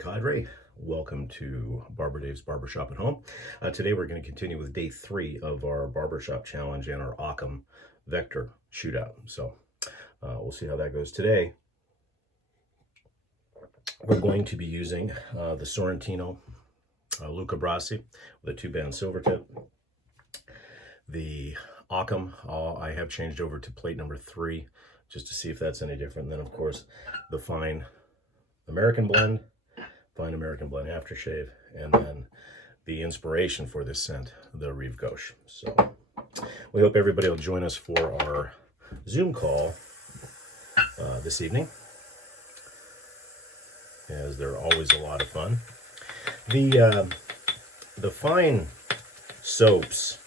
Cadre. Welcome to Barber Dave's Barbershop at Home. Today we're going to continue with day 3 of our Barbershop Challenge and our Occam Vector Shootout. So we'll see how that goes today. We're going to be using the Sorrentino Luca Brasi with a 2-band silver tip. The Occam, I have changed over to plate number 3 just to see if that's any different. And then of course the fine American blend aftershave, and then the inspiration for this scent, the Rive Gauche. So we hope everybody will join us for our Zoom call this evening, as they're always a lot of fun. The fine soaps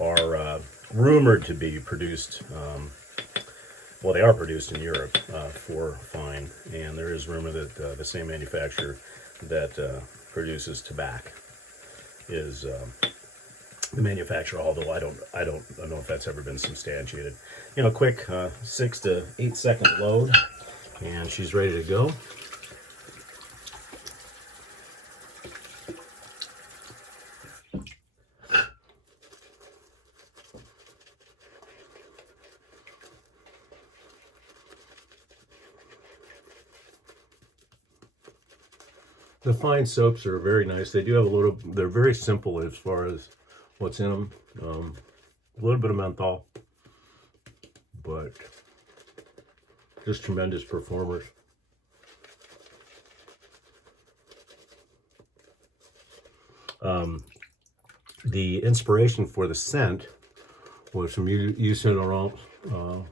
are rumored to be produced, well, they are produced in Europe for fine, and there is rumor that the same manufacturer that produces tobacco is the manufacturer, although I don't know if that's ever been substantiated. You know, quick 6 to 8 second load, and she's ready to go. The fine soaps are very nice. They do have a little, they're very simple as far as what's in them. A little bit of menthol, but just tremendous performers. The inspiration for the scent was from Yves Saint Laurent's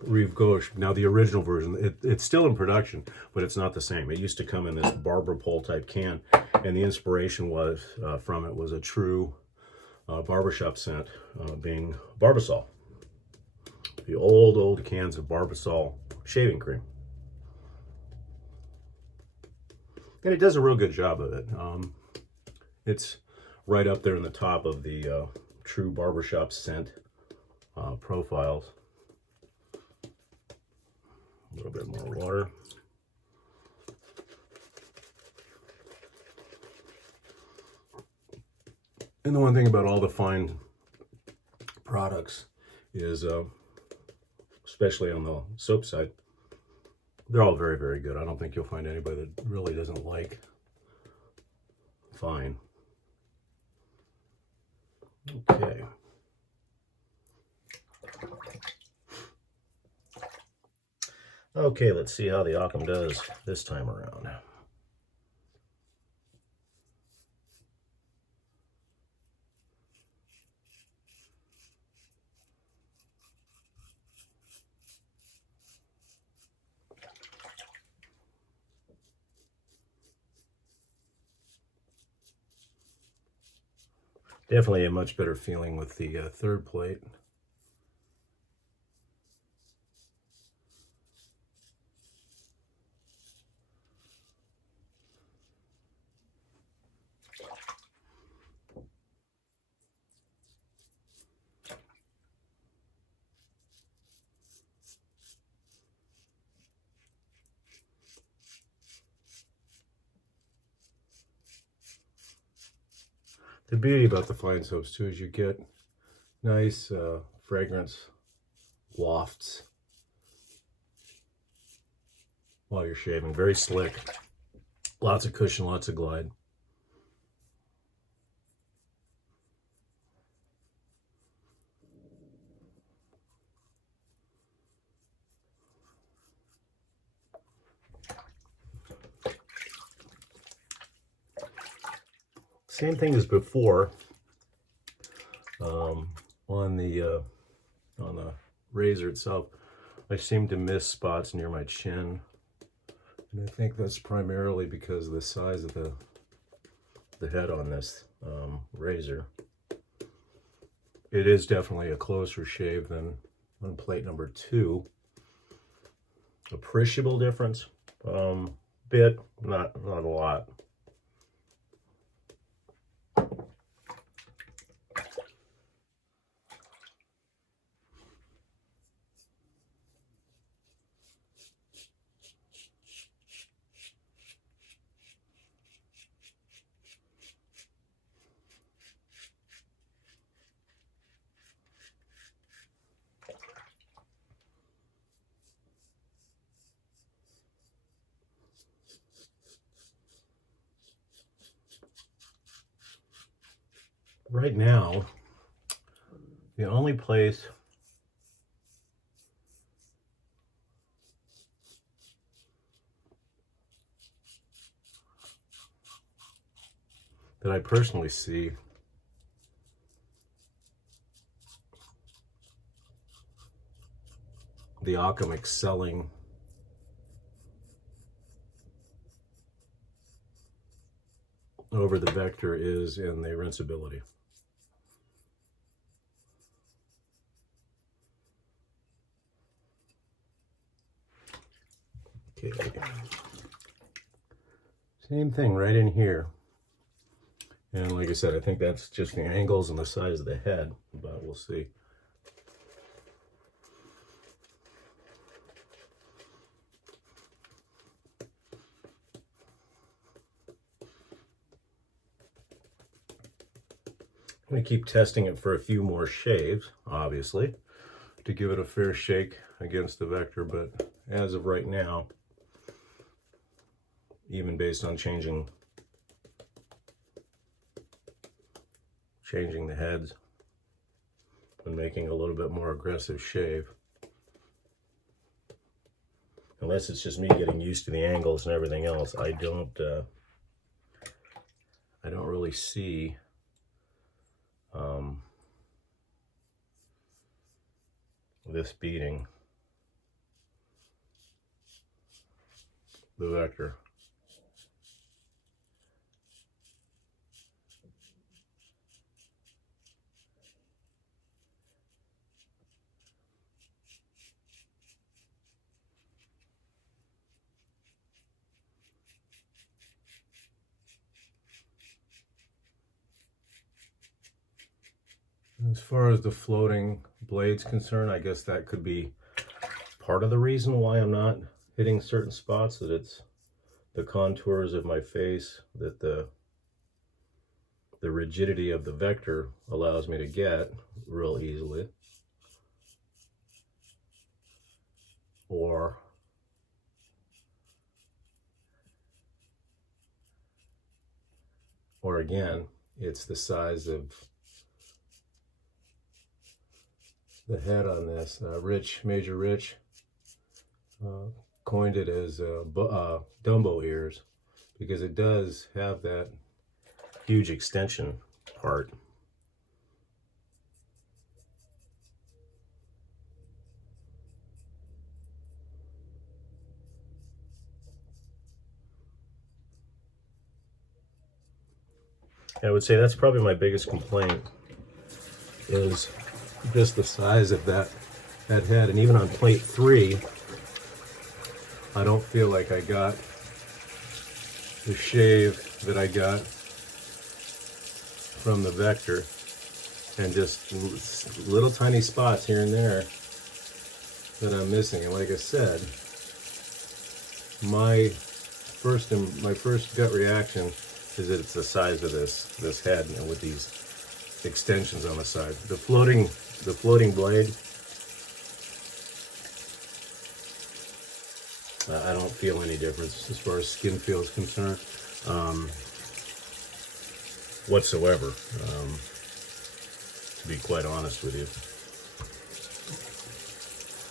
Rive Gauche. Now the original version, it's still in production, but it's not the same. It used to come in this barber pole type can, and the inspiration was from it was a true barbershop scent, being Barbasol. The old cans of Barbasol shaving cream. And it does a real good job of it. It's right up there in the top of the true barbershop scent profiles. A little bit more water. And the one thing about all the fine products is, especially on the soap side, they're all very, very good. I don't think you'll find anybody that really doesn't like fine. Okay. Okay, let's see how the Occam does this time around. Definitely a much better feeling with the third plate. The beauty about the fine soaps too is you get nice fragrance wafts while you're shaving. Very slick, lots of cushion, lots of glide. Same thing as before. On the razor itself, I seem to miss spots near my chin, and I think that's primarily because of the size of the head on this razor. It is definitely a closer shave than on plate number 2. Appreciable difference, bit, not a lot. right now, the only place that I personally see the Occam excelling over the Vector is in the rinsability. Okay. Same thing right in here. And like I said, I think that's just the angles and the size of the head, but we'll see. I'm going to keep testing it for a few more shaves, obviously, to give it a fair shake against the Vector, but as of right now, even based on changing the heads and making a little bit more aggressive shave, unless it's just me getting used to the angles and everything else, I don't really see this beating the Vector. As far as the floating blade's concerned, I guess that could be part of the reason why I'm not hitting certain spots, that it's the contours of my face that the rigidity of the Vector allows me to get real easily. Or again, it's the size of the head on this. Major Rich coined it as Dumbo ears, because it does have that huge extension part. I would say that's probably my biggest complaint, is just the size of that head. And even on plate 3, I don't feel like I got the shave that I got from the Vector, and just little tiny spots here and there that I'm missing. And like I said, my first gut reaction is that it's the size of this head, and with these extensions on the side. The floating blade, I don't feel any difference as far as skin feel is concerned, whatsoever, to be quite honest with you.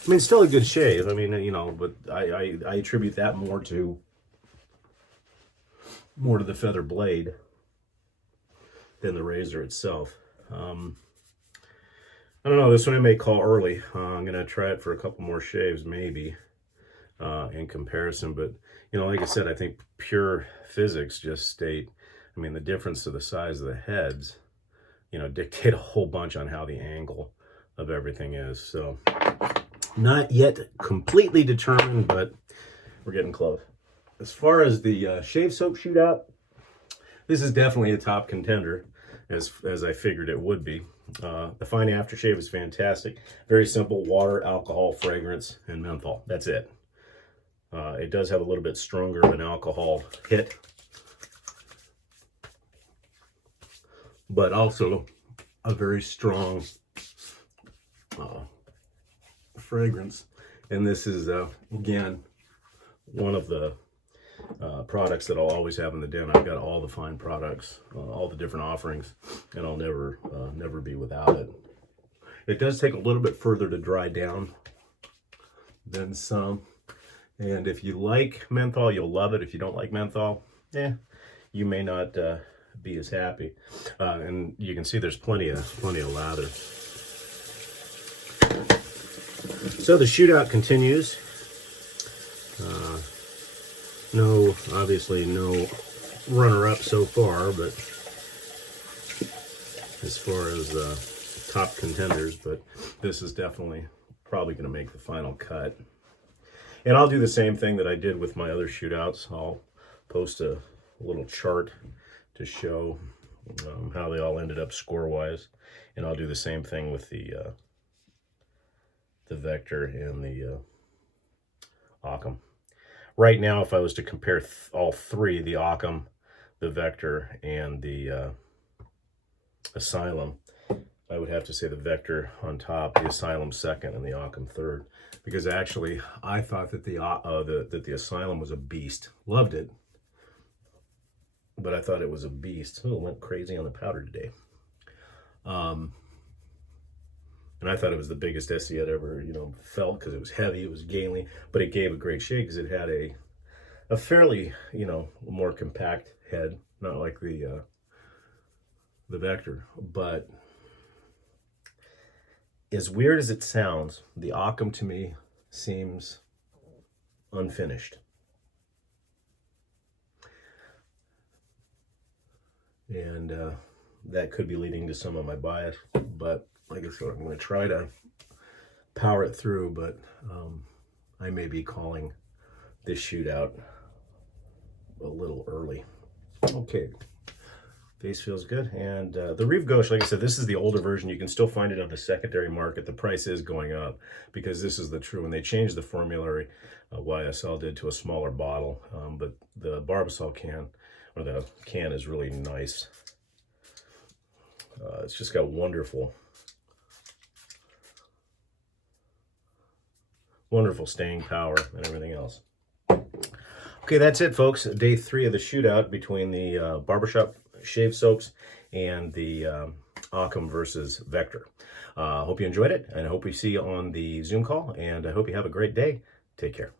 I mean, still a good shave. I mean, you know, but I attribute that more to the feather blade than the razor itself. I don't know, this one I may call early. I'm going to try it for a couple more shaves, maybe, in comparison. But, you know, like I said, I think pure physics just state, I mean, the difference of the size of the heads, you know, dictate a whole bunch on how the angle of everything is. So, not yet completely determined, but we're getting close. As far as the shave soap Shootout, this is definitely a top contender, as I figured it would be. The fine aftershave is fantastic. Very simple: water, alcohol, fragrance, and menthol. That's it. It does have a little bit stronger of an alcohol hit, but also a very strong fragrance. And this is, again, one of the products that I'll always have in the den. I've got all the fine products, all the different offerings, and I'll never be without it. It does take a little bit further to dry down than some. And if you like menthol, you'll love it. If you don't like menthol, you may not be as happy. And you can see there's plenty of lather. So the shootout continues. Obviously no runner-up so far, but as far as top contenders, but this is definitely probably going to make the final cut. And I'll do the same thing that I did with my other shootouts. I'll post a little chart to show how they all ended up score-wise, and I'll do the same thing with the Vector and the Occam. Right now, if I was to compare all three, the Occam, the Vector, and the Asylum, I would have to say the Vector on top, the Asylum second, and the Occam third. Because actually, I thought that the Asylum was a beast. Loved it, but I thought it was a beast. Oh, went crazy on the powder today. And I thought it was the biggest SE I'd ever, felt, because it was heavy, it was gainly, but it gave a great shade because it had a fairly, more compact head, not like the Vector. But as weird as it sounds, the Occam to me seems unfinished. And that could be leading to some of my bias, but like I said, I'm going to try to power it through, but I may be calling this shootout a little early. Okay, face feels good. And the Reeve Gauche, like I said, this is the older version. You can still find it on the secondary market. The price is going up because this is the true. When they changed the formulary, YSL did, to a smaller bottle, but the Barbasol can, or the can, is really nice. It's just got wonderful staying power and everything else. Okay, that's it, folks. Day 3 of the shootout between the Barbershop Shave Soaps and the Occam versus Vector. Hope you enjoyed it, and I hope we see you on the Zoom call, and I hope you have a great day. Take care.